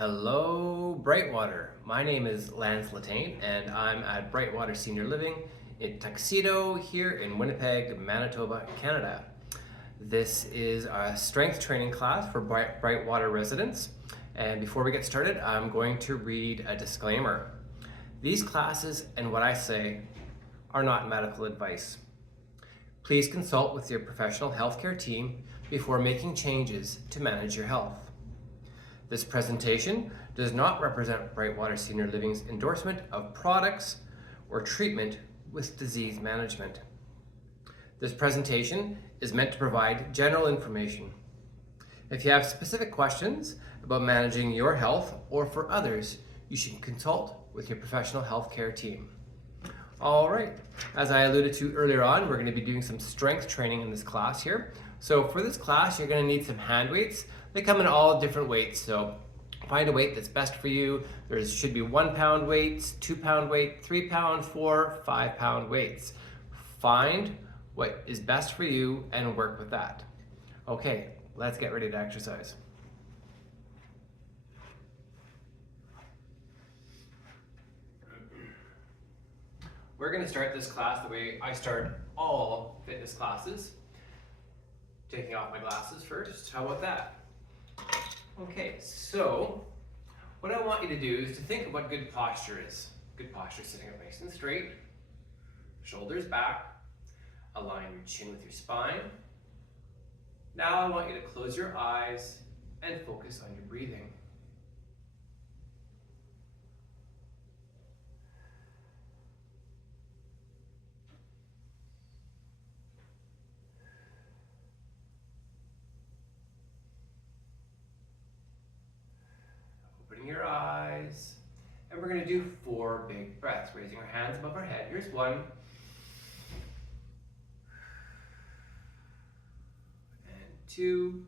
Hello, Brightwater. My name is Lance Latane, and I'm at Brightwater Senior Living in Tuxedo here in Winnipeg, Manitoba, Canada. This is a strength training class for Brightwater residents. And before we get started, I'm going to read a disclaimer. These classes and what I say are not medical advice. Please consult with your professional healthcare team before making changes to manage your health. This presentation does not represent Brightwater Senior Living's endorsement of products or treatment with disease management. This presentation is meant to provide general information. If you have specific questions about managing your health or for others, you should consult with your professional healthcare team. All right, as I alluded to earlier on, we're going to be doing some strength training in this class here. So for this class, you're going to need some hand weights. They come in all different weights, so find a weight that's best for you. There should be 1 pound weights, 2 pound weight, 3 pound, 4, 5 pound weights. Find what is best for you and work with that. Okay, let's get ready to exercise. We're going to start this class the way I start all fitness classes. Taking off my glasses first. How about that? Okay, so what I want you to do is to think of what good posture is. Good posture, sitting up nice and straight, shoulders back, align your chin with your spine. Now I want you to close your eyes and focus on your breathing. Opening your eyes, and we're going to do 4 big breaths, raising our hands above our head. Here's 1, and 2,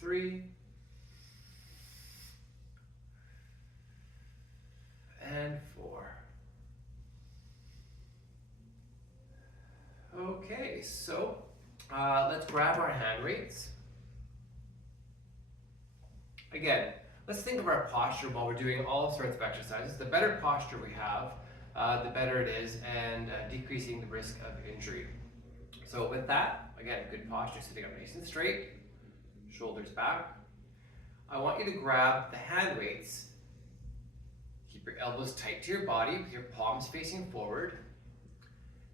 3, and 4. Okay, so let's grab our hand weights. Again, let's think of our posture while we're doing all sorts of exercises. The better posture we have, the better it is, and decreasing the risk of injury. So with that, again, good posture, sitting up nice and straight, shoulders back. I want you to grab the hand weights. Keep your elbows tight to your body with your palms facing forward.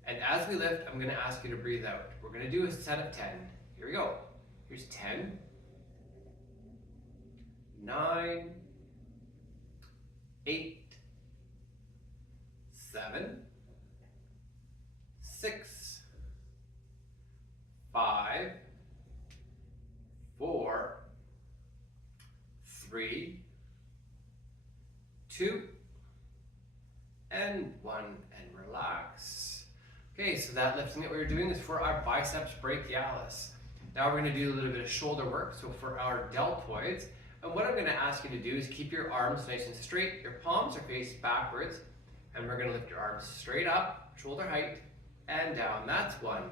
And as we lift, I'm going to ask you to breathe out. We're going to do a set of 10. Here we go. Here's 10, 9, 8, 7, 6, 5, 4, 3, 2, and 1, and relax. Okay, so that lifting that we were doing is for our biceps brachialis. Now we're going to do a little bit of shoulder work, so for our deltoids. And what I'm going to ask you to do is keep your arms nice and straight. Your palms are faced backwards, and we're going to lift your arms straight up, shoulder height, and down. That's 1.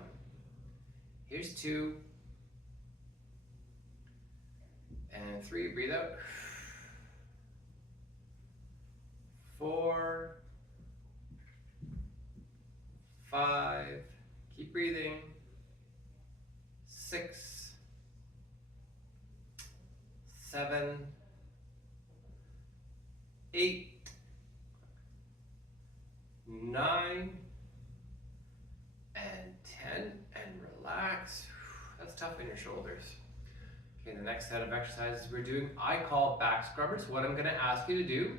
Here's 2. And 3, breathe out. 4, 5, keep breathing. 6, 7, 8, 9, and 10, and relax. That's tough in your shoulders. Okay, the next set of exercises we're doing, I call back scrubbers. What I'm going to ask you to do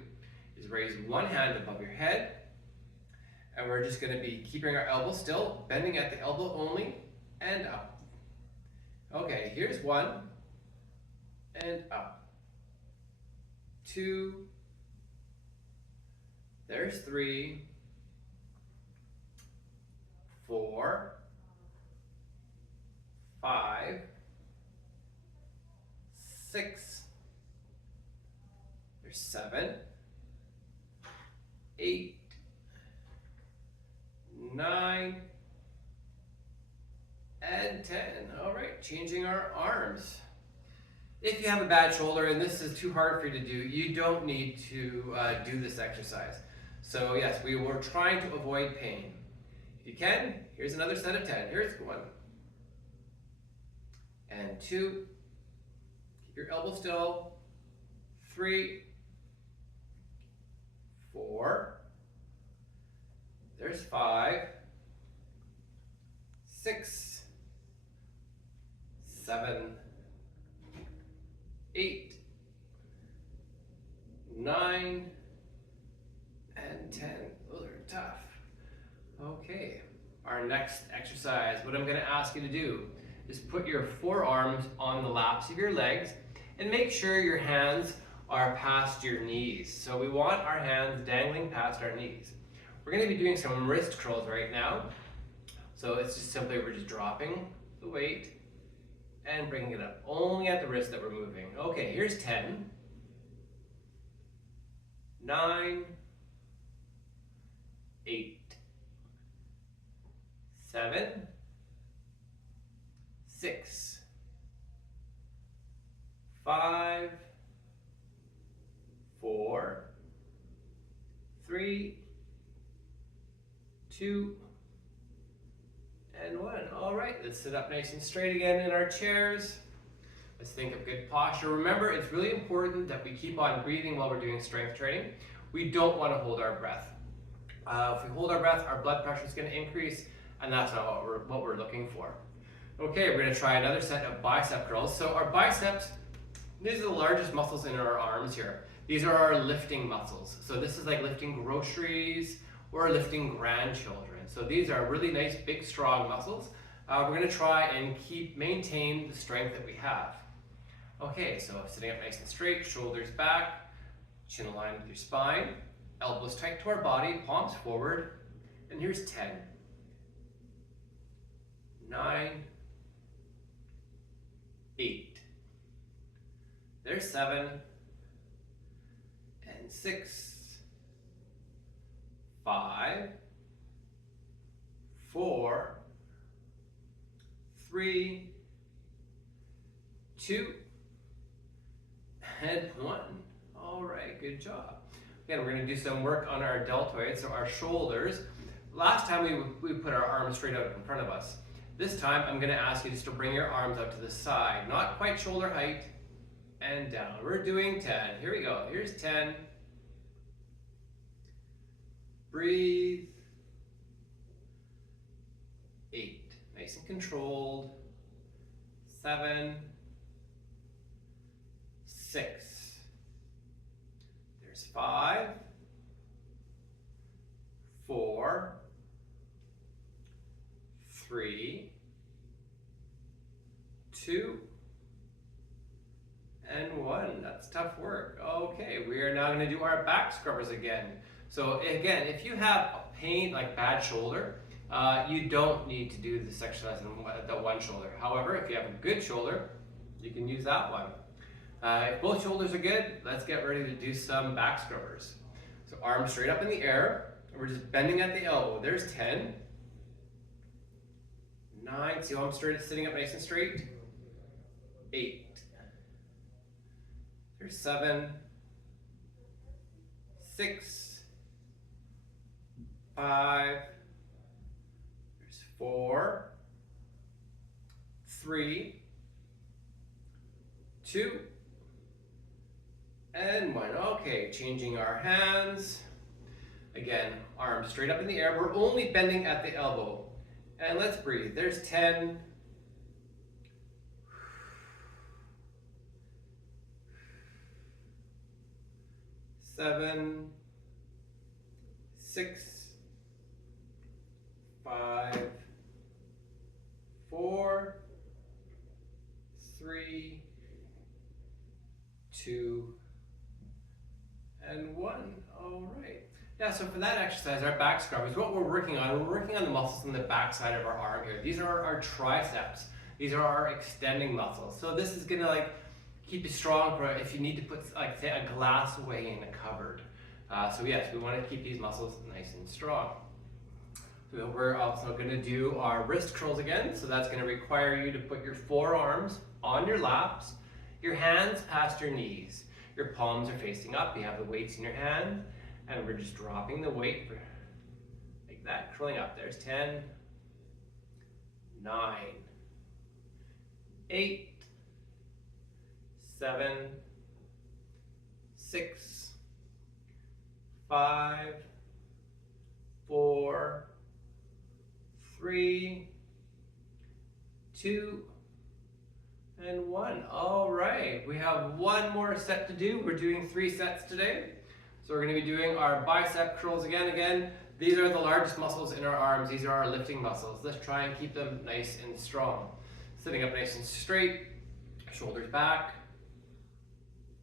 is raise one hand above your head, and we're just going to be keeping our elbow still, bending at the elbow only, and up. Okay, here's 1, and up. 2, there's 3, 4, 5, 6, there's 7, 8, 9, and 10. All right, changing our arms. If you have a bad shoulder and this is too hard for you to do, you don't need to do this exercise. So yes, we were trying to avoid pain. If you can, here's another set of 10. Here's 1 and 2. Keep your elbow still. 3, 4. There's 5, 6, 7, 8, 9, and 10. Those are tough. Okay, our next exercise, what I'm going to ask you to do is put your forearms on the laps of your legs and make sure your hands are past your knees. So we want our hands dangling past our knees. We're going to be doing some wrist curls right now. So it's just simply, we're just dropping the weight and bringing it up, only at the wrist that we're moving. Okay, here's 10, 9, 8, 7, 6, 5, 4, 3, 2, and 1. All right, let's sit up nice and straight again in our chairs. Let's think of good posture. Remember, it's really important that we keep on breathing while we're doing strength training. We don't want to hold our breath. If we hold our breath, our blood pressure is going to increase, and that's not what we're looking for. Okay, we're going to try another set of bicep curls. So our biceps, these are the largest muscles in our arms here. These are our lifting muscles. So this is like lifting groceries or lifting grandchildren. So these are really nice, big, strong muscles. We're going to try and maintain the strength that we have. Okay, so sitting up nice and straight, shoulders back, chin aligned with your spine, elbows tight to our body, palms forward, and here's 10, 9, 8, there's 7, and 6, 5, 4, 3, 2, and 1. All right, good job. Again, we're going to do some work on our deltoids, so our shoulders. Last time we put our arms straight out in front of us. This time I'm going to ask you just to bring your arms out to the side, not quite shoulder height, and down. We're doing 10. Here we go. Here's 10. Breathe. 8. Nice and controlled. 7. 6. There's 5. 4. 3. 2. And 1. That's tough work. Okay, we are now going to do our back scrubbers again. So again, if you have pain like bad shoulder, you don't need to do this exercise in the one shoulder. However, if you have a good shoulder, you can use that one. If both shoulders are good, let's get ready to do some back scrubbers. So arms straight up in the air. We're just bending at the elbow. There's 10. 9. See how I'm sitting up nice and straight? 8. There's 7. 6. 5. There's 4. 3. 2. And 1. Okay, changing our hands. Again, arms straight up in the air. We're only bending at the elbow. And let's breathe. There's 10. 7. 6. 5. 4. 3. 2. And 1. All right. Yeah, so for that exercise, our back scrubbers, what we're working on the muscles on the back side of our arm here. These are our triceps. These are our extending muscles. So this is gonna like keep you strong for if you need to put like say a glass away in a cupboard. So yes, we want to keep these muscles nice and strong. So we're also going to do our wrist curls again. So that's going to require you to put your forearms on your laps, your hands past your knees. Your palms are facing up. You have the weights in your hand, and we're just dropping the weight like that, curling up. There's 10, 9, 8, 7, 6, 5, 4, 3, 2, and 1. All right, we have one more set to do. We're doing 3 sets today. So we're going to be doing our bicep curls again. These are the largest muscles in our arms. These are our lifting muscles. Let's try and keep them nice and strong. Sitting up nice and straight, shoulders back,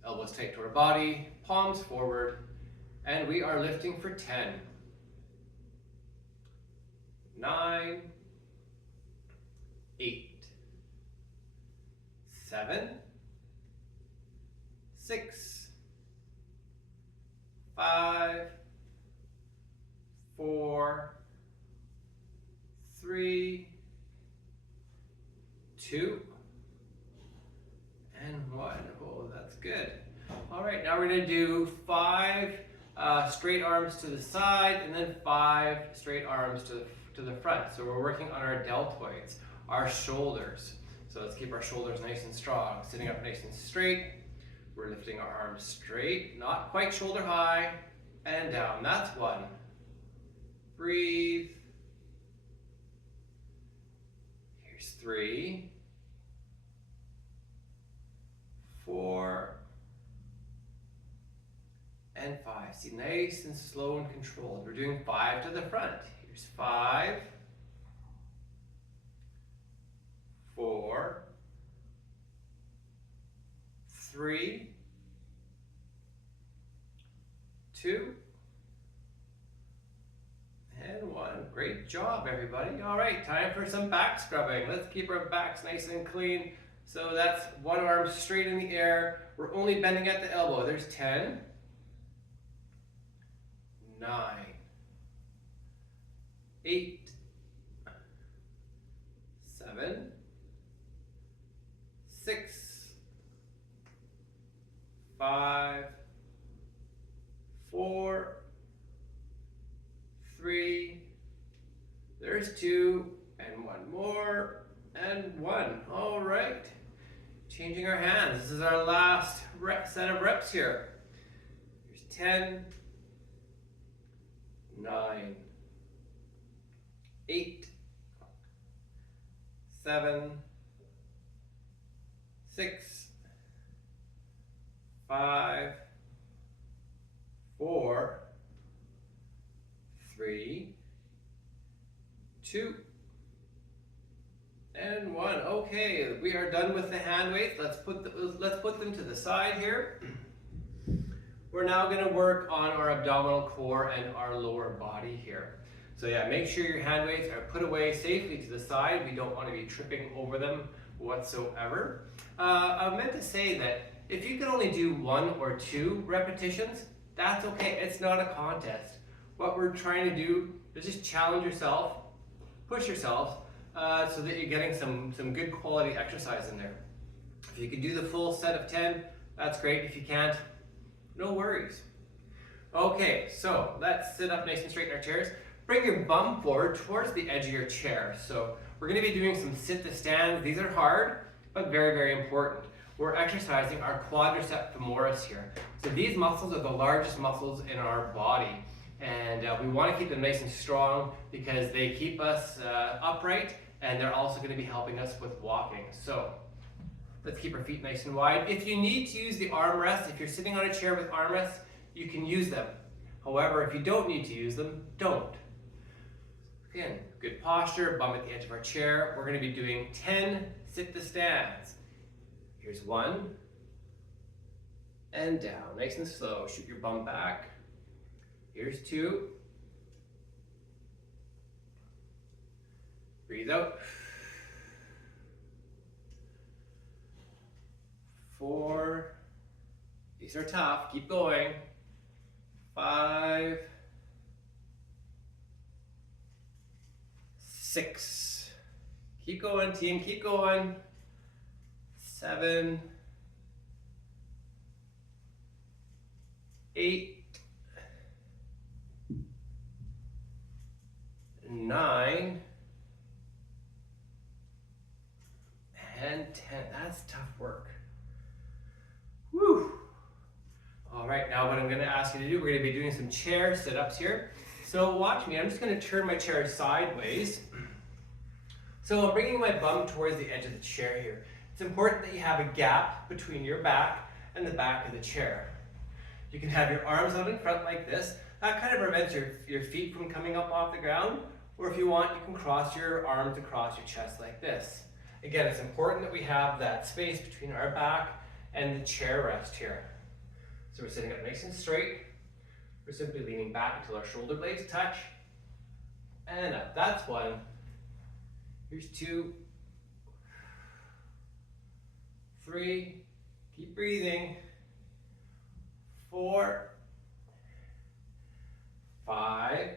elbows tight to our body, palms forward, and we are lifting for 10, 9, 8, 7, 6, 5, 4, 3, 2, and 1. Oh, that's good. All right, now we're going to do 5 straight arms to the side, and then 5 straight arms to the front. So we're working on our deltoids, our shoulders. So let's keep our shoulders nice and strong. Sitting up nice and straight. We're lifting our arms straight, not quite shoulder high, and down. That's 1. Breathe. Here's 3, 4, and 5. See, nice and slow and controlled. We're doing 5 to the front. Here's 5, 4, 3, 2, and 1. Great job, everybody. All right, time for some back scrubbing. Let's keep our backs nice and clean. So that's one arm straight in the air. We're only bending at the elbow. There's 10, 9, 8, 7, 6, 5, 4, 3, there's 2, and 1 more, and 1. All right. Changing our hands. This is our last set of reps here. Here's 10, 9, 8, 7, 6, 5, 4, 3, 2, and 1. Okay, we are done with the hand weights. Let's put them to the side here. We're now going to work on our abdominal core and our lower body here. So yeah, make sure your hand weights are put away safely to the side. We don't want to be tripping over them whatsoever. I meant to say that if you can only do 1 or 2 repetitions, that's okay. It's not a contest. What we're trying to do is just challenge yourself, push yourself, so that you're getting some good quality exercise in there. If you can do the full set of 10, that's great. If you can't, no worries. Okay, so let's sit up nice and straight in our chairs. Bring your bum forward towards the edge of your chair. So we're going to be doing some sit to stands. These are hard, but very, very important. We're exercising our quadriceps femoris here. So these muscles are the largest muscles in our body. And we want to keep them nice and strong because they keep us upright, and they're also going to be helping us with walking. So let's keep our feet nice and wide. If you need to use the armrests, if you're sitting on a chair with armrests, you can use them. However, if you don't need to use them, don't. Again, good posture, bum at the edge of our chair. We're going to be doing 10 sit to stands. Here's 1, and down, nice and slow. Shoot your bum back. Here's 2. Breathe out. 4. These are tough. Keep going. 5. 6. Keep going, team, keep going. 7, 8, 9, and 10. That's tough work. Whew. All right, now what I'm going to ask you to do, we're going to be doing some chair sit-ups here. So watch me, I'm just going to turn my chair sideways. So I'm bringing my bum towards the edge of the chair here. It's important that you have a gap between your back and the back of the chair. You can have your arms out in front like this. That kind of prevents your feet from coming up off the ground. Or if you want, you can cross your arms across your chest like this. Again, it's important that we have that space between our back and the chair rest here. So we're sitting up nice and straight. We're simply leaning back until our shoulder blades touch. And up. That's 1. Here's 2. 3. Keep breathing. 4. 5.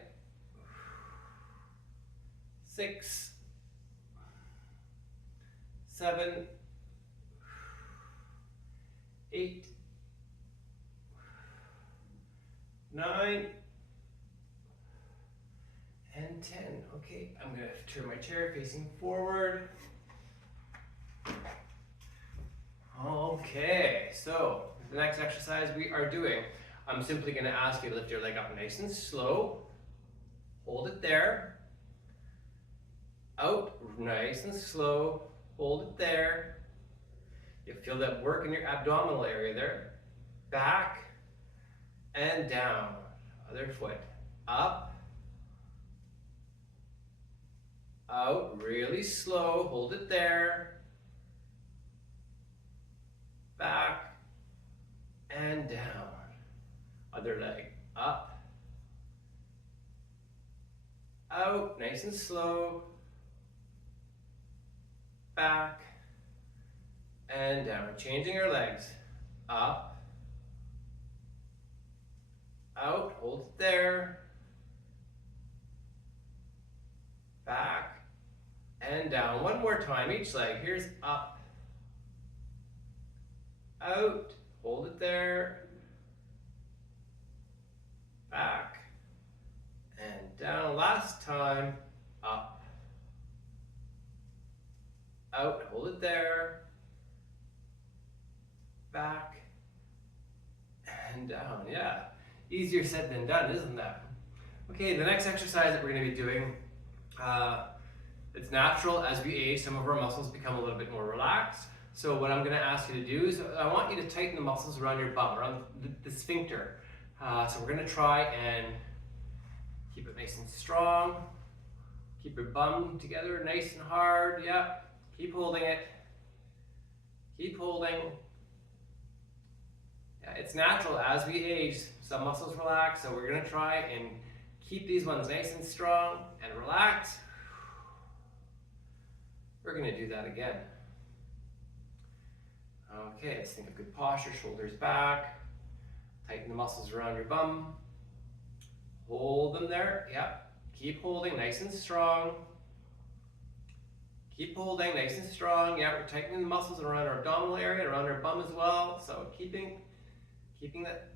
6. 7. 8. 9. And 10. Okay, I'm going to turn my chair facing forward. Okay, so the next exercise we are doing, I'm simply going to ask you to lift your leg up nice and slow. Hold it there. Out, nice and slow. Hold it there. You feel that work in your abdominal area there. Back and down. Other foot. Up. Out, really slow. Hold it there. Back and down. Other leg. Up. Out, nice and slow. Back and down. Changing our legs. Up. Out, hold it there. Back and down. One more time, each leg. Here's up. Out, hold it there. Back and down. Last time, up. Out, hold it there. Back and down. Yeah, easier said than done, isn't that? Okay, the next exercise that we're going to be doing, it's natural as we age, some of our muscles become a little bit more relaxed. So what I'm going to ask you to do is I want you to tighten the muscles around your bum, around the sphincter. So we're going to try and keep it nice and strong. Keep your bum together nice and hard. Yep. Keep holding it. Keep holding. Yeah, it's natural as we age. Some muscles relax, so we're going to try and keep these ones nice and strong and relaxed. We're going to do that again. Okay, let's think of good posture. Shoulders back. Tighten the muscles around your bum. Hold them there. Yep. Keep holding nice and strong. Keep holding nice and strong. Yeah, we're tightening the muscles around our abdominal area, around our bum as well. So keeping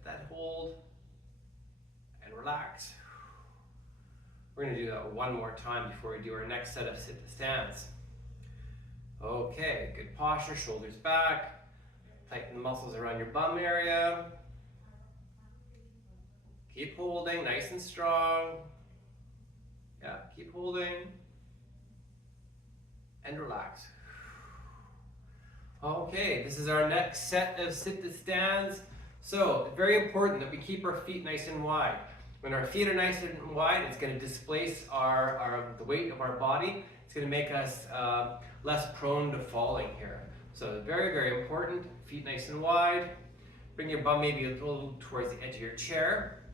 that hold and relax. We're going to do that one more time before we do our next set of sit to stands. Okay, good posture, shoulders back. Tighten the muscles around your bum area. Keep holding, nice and strong. Yeah, keep holding. And relax. Okay, this is our next set of sit to stands. So, it's very important that we keep our feet nice and wide. When our feet are nice and wide, it's going to displace the weight of our body. It's going to make us less prone to falling here. So very, very important. Feet nice and wide. Bring your bum maybe a little towards the edge of your chair.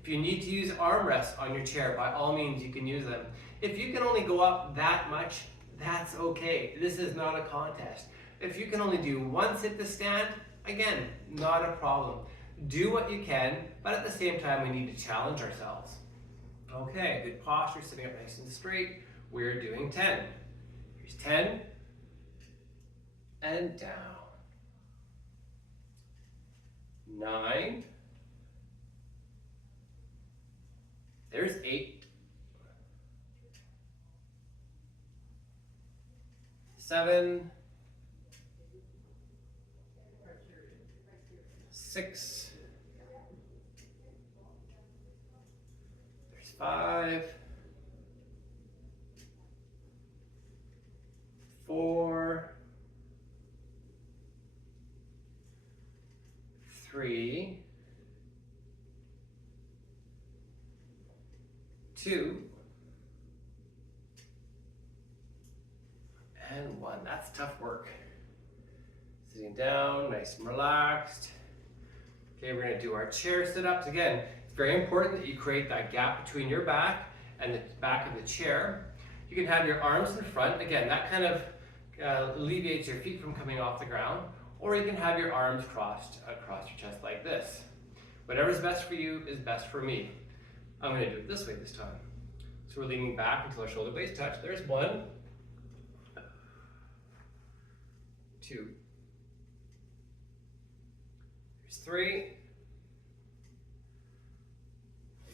If you need to use armrests on your chair, by all means you can use them. If you can only go up that much, that's okay. This is not a contest. If you can only do one sit to stand, again, not a problem. Do what you can, but at the same time we need to challenge ourselves. Okay, good posture, sitting up nice and straight. we're doing 10. Here's 10, and down. 9, there's 8, 7, 6, there's 5, 4, 3, 2, and 1. That's tough work. Sitting down, nice and relaxed. Okay, we're going to do our chair sit-ups. Again, it's very important that you create that gap between your back and the back of the chair. You can have your arms in front. Again, that kind of alleviates your feet from coming off the ground. Or you can have your arms crossed across your chest like this. Whatever's best for you is best for me. I'm going to do it this way this time. So we're leaning back until our shoulder blades touch. There's 1, 2, there's 3,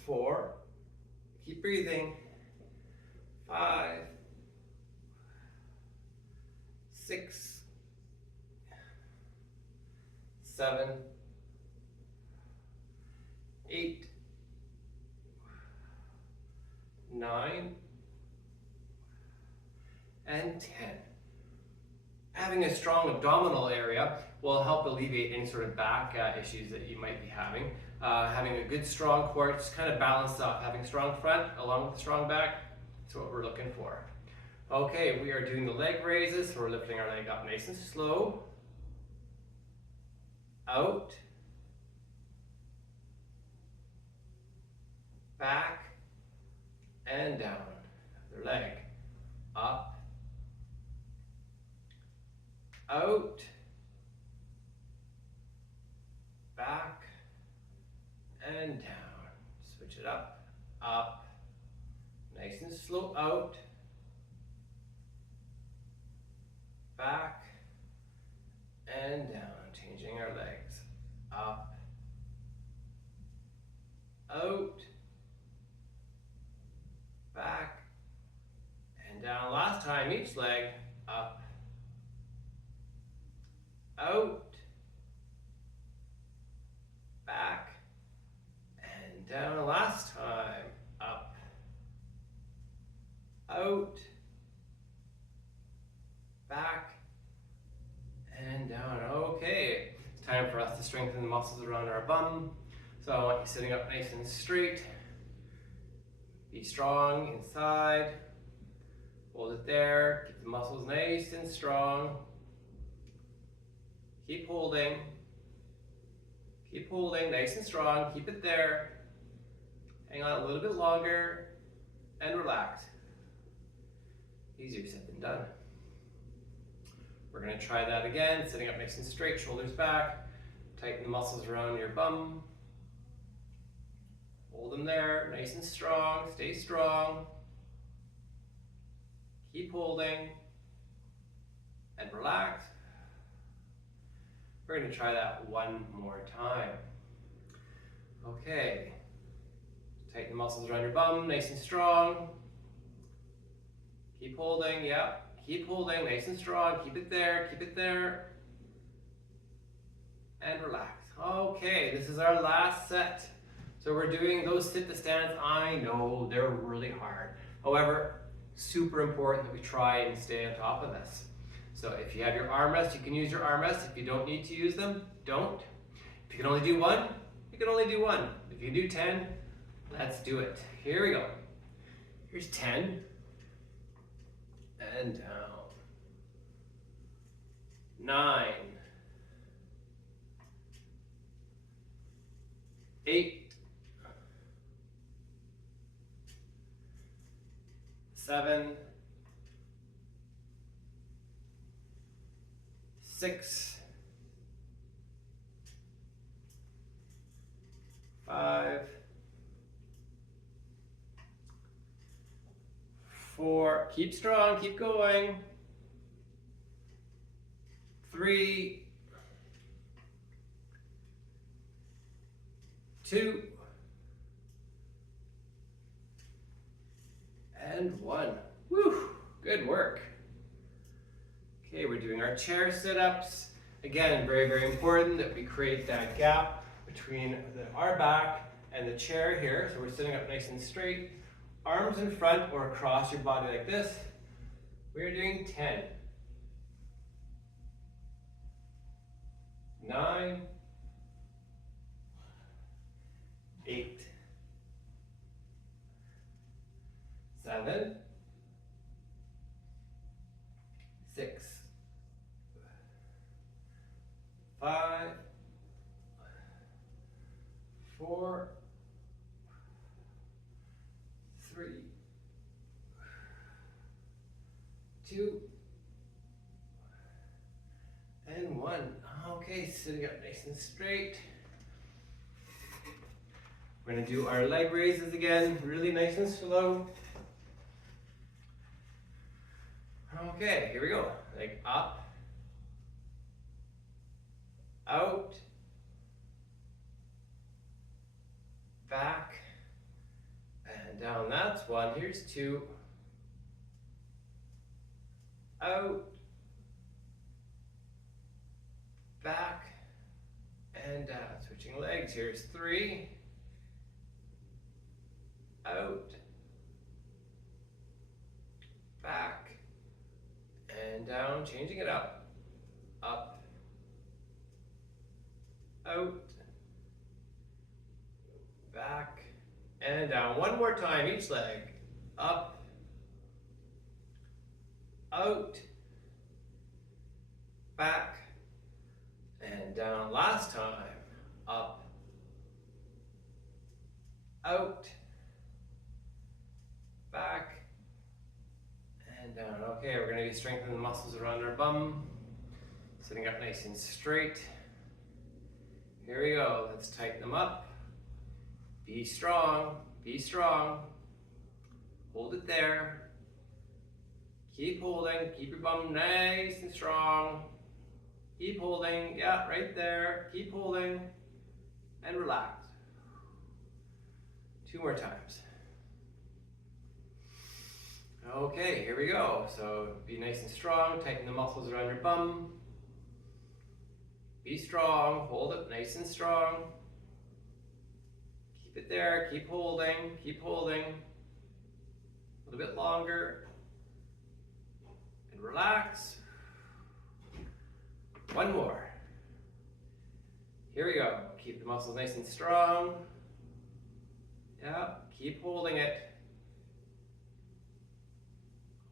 4, keep breathing, 5, 6, 7, 8, 9, and 10. Having a strong abdominal area will help alleviate any sort of back issues that you might be having. Having a good strong core, just kind of balance up. Having strong front along with strong back, that's what we're looking for. Okay, we are doing the leg raises, so we're lifting our leg up nice and slow. Out. Back. And down. Other leg. Up. Out. Back. And down. Switch it up. Up. Nice and slow. Out. Back. And down. Changing our legs. Up. Out. Back. And down. Last time, each leg. Up. Out. Back. And down. Last time. Up. Out. Back. And down. Okay. It's time for us to strengthen the muscles around our bum. So I want you sitting up nice and straight. Be strong inside. Hold it there. Keep the muscles nice and strong. Keep holding. Keep holding nice and strong. Keep it there. Hang on a little bit longer and relax. Easier said than done. We're going to try that again. Sitting up nice and straight, shoulders back. Tighten the muscles around your bum. Hold them there, nice and strong. Stay strong. Keep holding. And relax. We're going to try that one more time. Okay. Tighten the muscles around your bum, nice and strong. Keep holding, yep. Keep holding, nice and strong. Keep it there, keep it there. And relax. Okay, this is our last set. So we're doing those sit to stands. I know they're really hard. However, super important that we try and stay on top of this. So if you have your armrests, you can use your armrests. If you don't need to use them, don't. If you can only do one, you can only do one. If you can do 10, let's do it. Here we go. Here's 10. And down. 9. 8. 7. 6. 5. 4, keep strong, keep going. 3, 2, and 1. Woo, good work. Okay, we're doing our chair sit-ups. Again, very, very important that we create that gap between our back and the chair here. So we're sitting up nice and straight. Arms in front or across your body like this. We're doing 10. 9. 8. 7. 6. 5. 4. 3. 2. And 1. Okay, sitting up nice and straight. We're going to do our leg raises again, really nice and slow. Okay, here we go. Leg up, out, back, and down. That's 1. Here's 2. Out, back, and down. Switching legs. Here's 3. Out, back, and down. Changing it up, out, back, and down. One more time, each leg. Up, out, back, and down. Last time. Up, out, back, and down. Okay, we're going to be strengthening the muscles around our bum. Sitting up nice and straight. Here we go. Let's tighten them up. Be strong. Be strong. Hold it there. Keep holding. Keep your bum nice and strong. Keep holding. Yeah, right there. Keep holding. And relax. 2 more times. Okay, here we go. So be nice and strong. Tighten the muscles around your bum. Be strong. Hold it nice and strong. Keep it there. Keep holding. Keep holding. A little bit longer. And relax. 1 more. Here we go. Keep the muscles nice and strong. Yeah, keep holding it.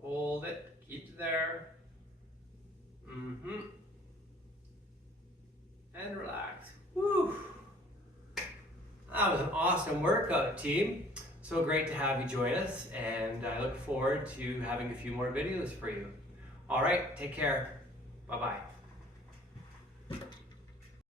Hold it. Keep it there. And relax. Woo! That was an awesome workout, team. So great to have you join us, and I look forward to having a few more videos for you. All right, take care. Bye-bye.